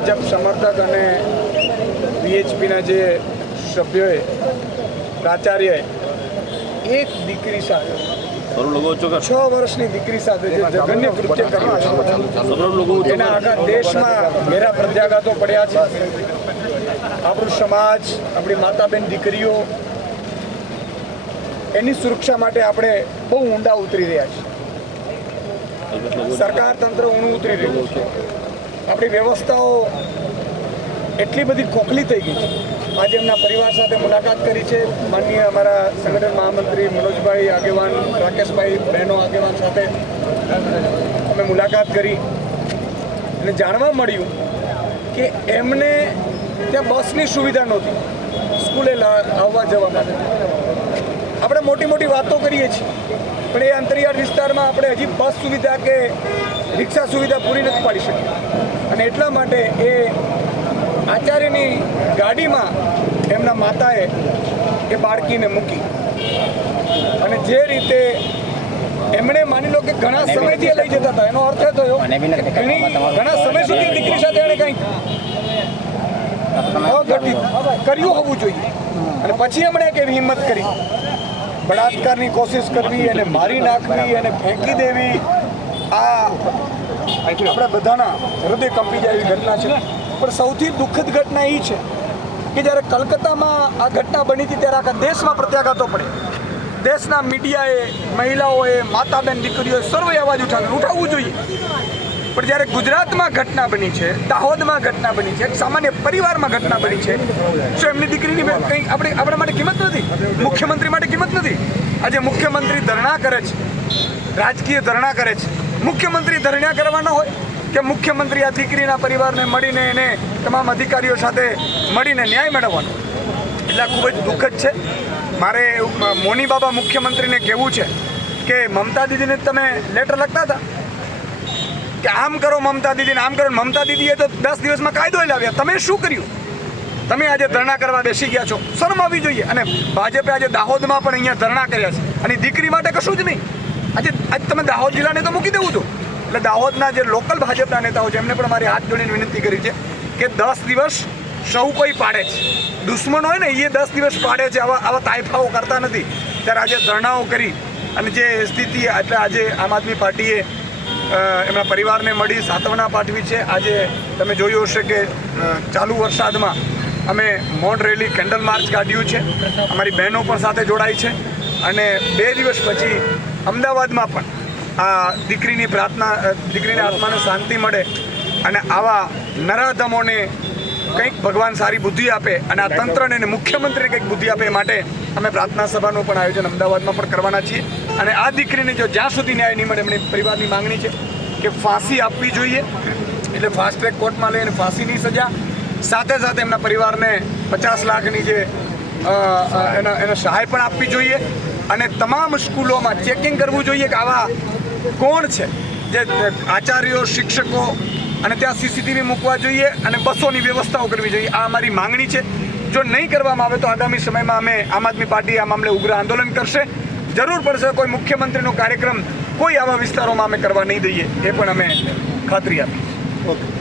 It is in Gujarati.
ભાજપ સમર્થક અને વીએચપીના જે સભ્યોએ પ્રાચાર્યએ એક દીકરી સાથે છ વર્ષની દીકરી સાથે જઘન્ય કૃત્ય કર્યું એના આખા દેશમાં ઘેરા પ્રત્યાઘાતો પડ્યા છે. આપણું સમાજ આપણી માતા બેન દીકરીઓ એની સુરક્ષા માટે આપણે બહુ ઊંડા ઉતરી રહ્યા છીએ. સરકાર તંત્ર ઊણું ઉતરી રહ્યું છે. આપણી વ્યવસ્થાઓ એટલી બધી ખોખલી થઈ ગઈ છે. આજે એમના પરિવાર સાથે મુલાકાત કરી છે. માનનીય અમારા સંગઠન મહામંત્રી મનોજભાઈ આગેવાન, રાકેશભાઈ બહેનો આગેવાન સાથે અમે મુલાકાત કરી. અને જાણવા મળ્યું કે એમને ત્યાં બસની સુવિધા નહોતી. સ્કૂલે આવવા જવા માટે. આપણે મોટી મોટી વાતો કરીએ છીએ. પણ એ અંતરિયાળ વિસ્તારમાં આપણે હજી બસ સુવિધા કે રિક્ષા સુવિધા પૂરી નથી પાડી શકી અને એટલા માટે એ આચાર્યની ગાડીમાં એમના માતાએ એ બાળકીને મૂકી. અને જે રીતે એમણે માની લો કે ઘણા સમયથી લઈ જતા હતા એનો અર્થ એ થયો ઘણા સમય સુધી દીકરી સાથે એણે કંઈક કર્યું હોવું જોઈએ. અને પછી એમણે એક એવી હિંમત કરી. બળાત્કારની કોશિશ કરવી એને મારી નાખવી એને ફેંકી દેવી, આ આપણે બધાના હૃદય કંપી જાય એવી ઘટના છે. પણ સૌથી દુઃખદ ઘટના એ છે કે જ્યારે કલકત્તામાં આ ઘટના બની હતી ત્યારે આખા દેશમાં પ્રત્યાઘાતો પડે. દેશના મીડિયાએ, મહિલાઓએ, માતાબેન દીકરીઓએ સર્વે અવાજ ઉઠાવ્યો. ઉઠાવવું જોઈએ. પણ જ્યારે ગુજરાતમાં ઘટના બની છે, દાહોદમાં ઘટના બની છે સામાન્ય પરિવારમાં ઘટના બની છે શું એમની દીકરીની કંઈ આપણે આપણા માટે કિંમત નથી. મુખ્યમંત્રી કિંમત નથી. આજે મુખ્યમંત્રી ધરણા કરે છે. રાજકીય ધરણા કરે છે. મુખ્યમંત્રી ધરણા કરવાના હોય કે મુખ્યમંત્રી આ દીકરીના પરિવારને મળીને એને તમામ અધિકારીઓ સાથે મળીને ન્યાય મેળવવાનો? એટલે ખૂબ જ દુઃખદ છે. મારે મોની બાબા મુખ્યમંત્રીને કહેવું છે કે મમતા દીદીને તમે લેટર લખતા હતા? કે આમ કરો મમતા દીદીને, આમ કરો. મમતા દીદીએ તો દસ દિવસમાં કાયદો લાવ્યા. તમે શું કર્યું? તમે આજે ધરણા કરવા બેસી ગયા છો. શરમ આવી જોઈએ. અને ભાજપે આજે દાહોદમાં પણ અહીંયા ધરણા કર્યા છે. અને દીકરી માટે કશું જ નહીં. આજે આજે તમે દાહોદ જિલ્લાને તો મૂકી દેવું હતું. એટલે દાહોદના જે લોકલ ભાજપના નેતાઓ છે, એમને પણ મારી હાથ જોડીને વિનંતી કરી છે કે દસ દિવસ સૌ કોઈ પાડે છે. દુશ્મન હોય ને એ દસ દિવસ પાડે છે. આવા આવા તાઇફાઓ કરતા નથી. ત્યારે આજે ધરણાઓ કરી અને જે સ્થિતિ, એટલે આજે આમ આદમી પાર્ટીએ એમના પરિવારને મળી, સાંત્વના પાઠવી છે. આજે તમે જોયું હશે કે ચાલુ વરસાદમાં અમે મૌન રેલી કેન્ડલ માર્ચ કાઢ્યું છે. અમારી બહેનો પણ સાથે જોડાઈ છે. અને બે દિવસ પછી અમદાવાદમાં પણ આ દીકરીની પ્રાર્થના દીકરીની આત્માને શાંતિ મળે અને આવા નરાધમોને કંઈક ભગવાન સારી બુદ્ધિ આપે અને આ તંત્રને મુખ્યમંત્રી કંઈક બુદ્ધિ આપે માટે અમે પ્રાર્થના સભાનું પણ આયોજન અમદાવાદમાં પણ કરવાના છીએ. અને આ દીકરીને જો જ્યાં સુધી ન્યાય નહીં મળે એમની પરિવારની માંગણી છે કે ફાંસી આપવી જોઈએ. એટલે ફાસ્ટ ટ્રેક કોર્ટમાં લઈને ફાંસીની સજા સાથે સાથે એમના પરિવારને પચાસ લાખની જે એના, એને સહાય પણ આપવી જોઈએ અને તમામ સ્કૂલોમાં ચેકિંગ કરવું જોઈએ કે આવા કોણ છે જે આચાર્યો, શિક્ષકો અને ત્યાં સીસીટીવી મૂકવા જોઈએ અને બસોની વ્યવસ્થાઓ કરવી જોઈએ. આ અમારી માંગણી છે. જો નહીં કરવામાં આવે તો આગામી સમયમાં અમે આમ આદમી પાર્ટી આ મામલે ઉગ્ર આંદોલન કરશે. જરૂર પડશે કોઈ મુખ્યમંત્રીનો કાર્યક્રમ કોઈ આવા વિસ્તારોમાં અમે કરવા નહીં દઈએ. એ પણ અમે ખાતરી આપી ઓકે.